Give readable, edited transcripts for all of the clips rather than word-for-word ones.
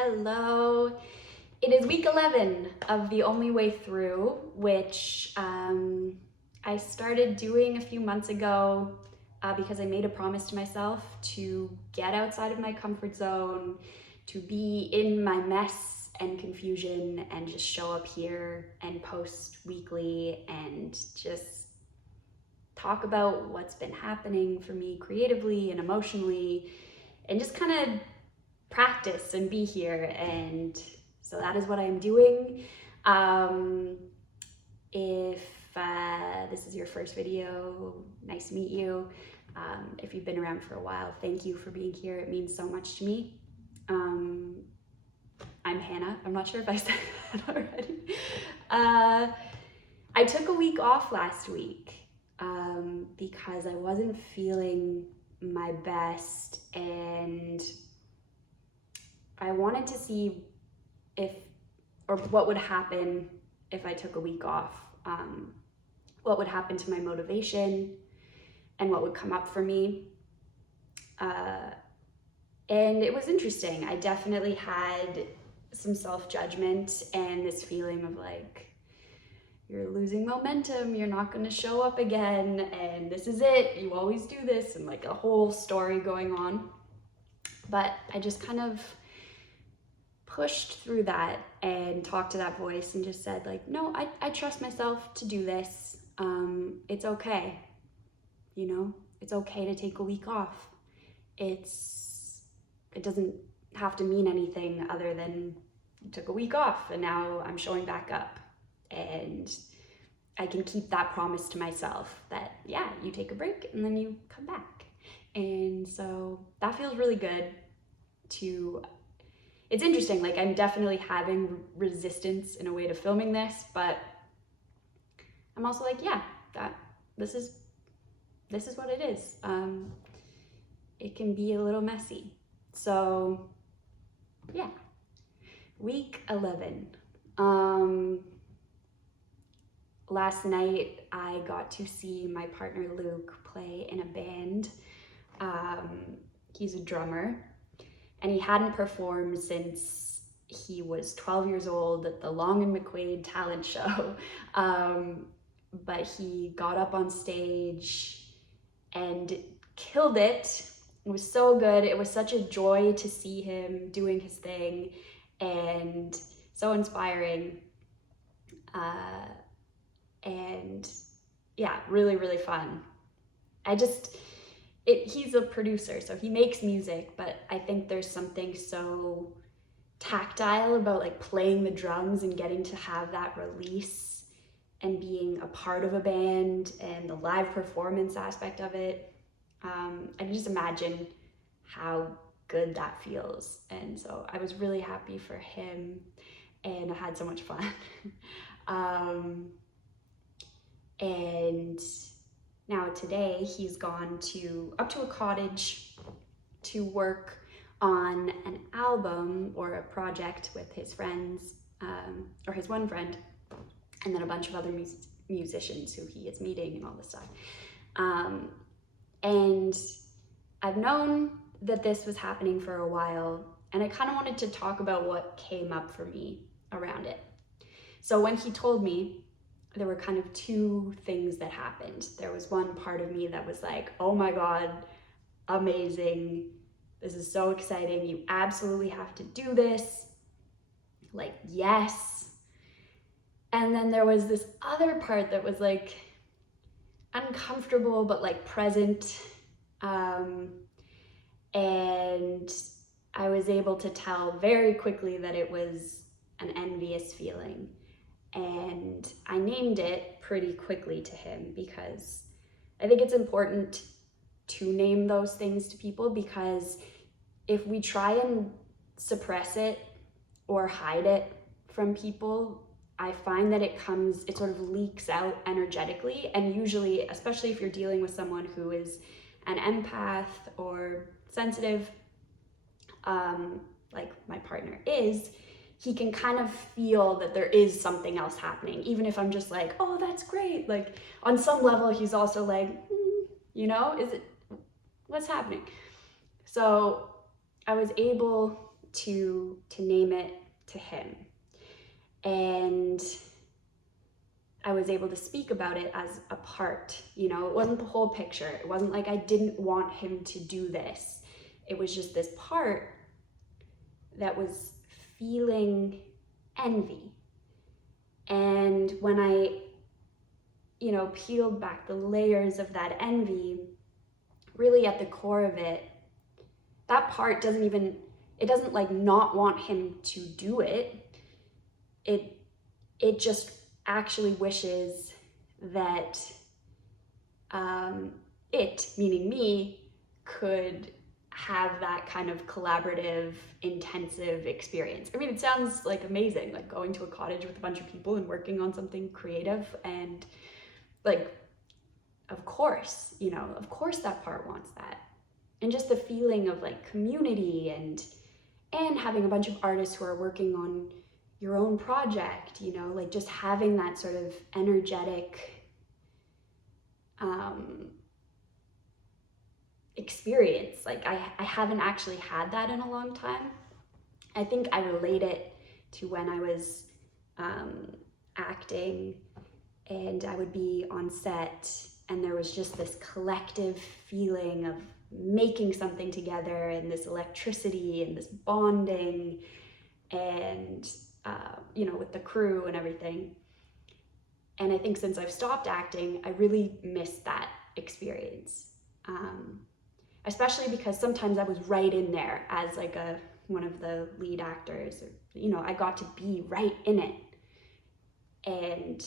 Hello. It is week 11 of The Only Way Through, which I started doing a few months ago because I made a promise to myself to get outside of my comfort zone, to be in my mess and confusion, and just show up here and post weekly and just talk about what's been happening for me creatively and emotionally, and just kind of practice and be here. And so that is what I'm doing. If this is your first video, nice to meet you. If you've been around for a while, thank you for being here. It means so much to me. I'm Hannah. I'm not sure if I said that already. I took a week off last week because I wasn't feeling my best, and I wanted to see what would happen if I took a week off. What would happen to my motivation and what would come up for me. And it was interesting. I definitely had some self-judgment and this feeling of like, you're losing momentum, you're not going to show up again, and this is it, you always do this, and like a whole story going on. But I just kind of pushed through that and talked to that voice and just said like, no, I trust myself to do this. It's okay. It's okay to take a week off. It doesn't have to mean anything other than you took a week off and now I'm showing back up. And I can keep that promise to myself that, yeah, you take a break and then you come back. And so that feels really good. It's interesting, like I'm definitely having resistance in a way to filming this, but I'm also like, yeah, this is what it is. It can be a little messy. So yeah, week 11. Last night I got to see my partner Luke play in a band. He's a drummer, and he hadn't performed since he was 12 years old at the Long and McQuaid talent show. But he got up on stage and killed it. It was so good. It was such a joy to see him doing his thing and so inspiring. And yeah, really, really fun. He's a producer, so he makes music, but I think there's something so tactile about like playing the drums and getting to have that release and being a part of a band and the live performance aspect of it. I can just imagine how good that feels. And so I was really happy for him and I had so much fun. And now today he's gone up to a cottage to work on an album or a project with his friends, or his one friend, and then a bunch of other musicians who he is meeting and all this stuff. And I've known that this was happening for a while, and I kind of wanted to talk about what came up for me around it. So when he told me, there were kind of two things that happened. There was one part of me that was like, oh my God, amazing. This is so exciting. You absolutely have to do this. Like, yes. And then there was this other part that was like uncomfortable, but like present. And I was able to tell very quickly that it was an envious feeling. And I named it pretty quickly to him because I think it's important to name those things to people, because if we try and suppress it or hide it from people, I find that it sort of leaks out energetically. And usually, especially if you're dealing with someone who is an empath or sensitive, like my partner is, he can kind of feel that there is something else happening. Even if I'm just like, oh, that's great. Like on some level, he's also like, what's happening? So I was able to name it to him. And I was able to speak about it as a part, you know, it wasn't the whole picture. It wasn't like I didn't want him to do this. It was just this part that was feeling envy. And when I, you know, peeled back the layers of that envy, really at the core of it, that part doesn't even, it doesn't like not want him to do it. It just actually wishes that it, meaning me, could have that kind of collaborative, intensive experience. I mean, it sounds like amazing, like going to a cottage with a bunch of people and working on something creative, and like, of course, you know, of course that part wants that. And just the feeling of like community and having a bunch of artists who are working on your own project, you know, like just having that sort of energetic experience. Like I haven't actually had that in a long time. I think I relate it to when I was acting, and I would be on set and there was just this collective feeling of making something together, and this electricity and this bonding, and you know, with the crew and everything. And I think since I've stopped acting, I really miss that experience. Especially because sometimes I was right in there as like one of the lead actors, or, you know, I got to be right in it and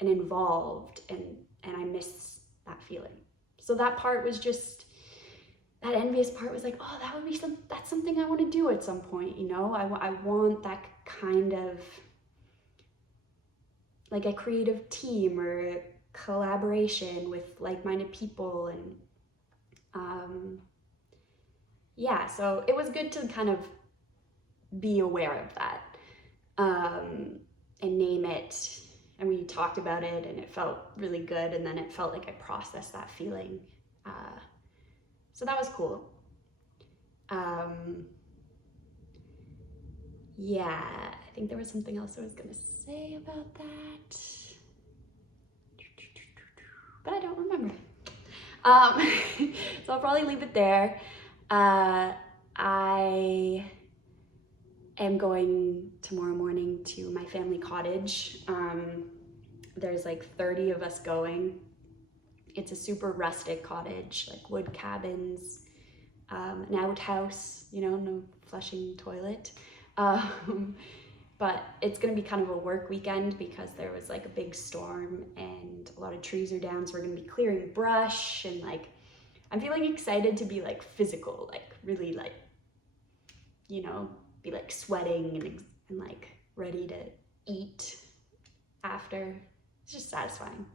involved, and I miss that feeling. So that part was just, that envious part was like, oh, that would be that's something I want to do at some point, you know? I want that kind of like a creative team or a collaboration with like-minded people. And yeah, so it was good to kind of be aware of that and name it. And we talked about it and it felt really good. And then it felt like I processed that feeling. So that was cool. Yeah, I think there was something else I was gonna say about that, but I don't remember. So I'll probably leave it there. I am going tomorrow morning to my family cottage. There's like 30 of us going. It's a super rustic cottage, like wood cabins, an outhouse, you know, no flushing toilet. But it's gonna be kind of a work weekend because there was like a big storm and a lot of trees are down, so we're gonna be clearing brush, and like I'm feeling excited to be like physical, like really like, you know, be like sweating and like ready to eat after. It's just satisfying.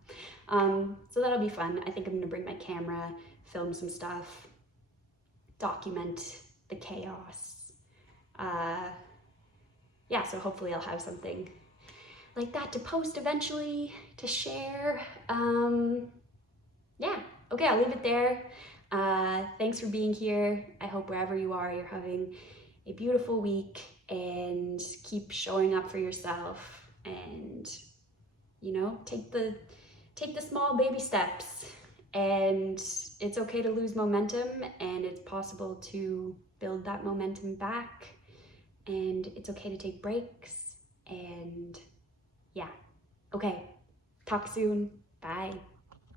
So that'll be fun. I think I'm gonna bring my camera, film some stuff, document the chaos. Yeah, so hopefully I'll have something like that to post eventually, to share. Yeah, okay, I'll leave it there. Thanks for being here. I hope wherever you are, you're having a beautiful week, and keep showing up for yourself, and, you know, take the small baby steps. And it's okay to lose momentum, and it's possible to build that momentum back. And it's okay to take breaks. And yeah, okay, talk soon. Bye.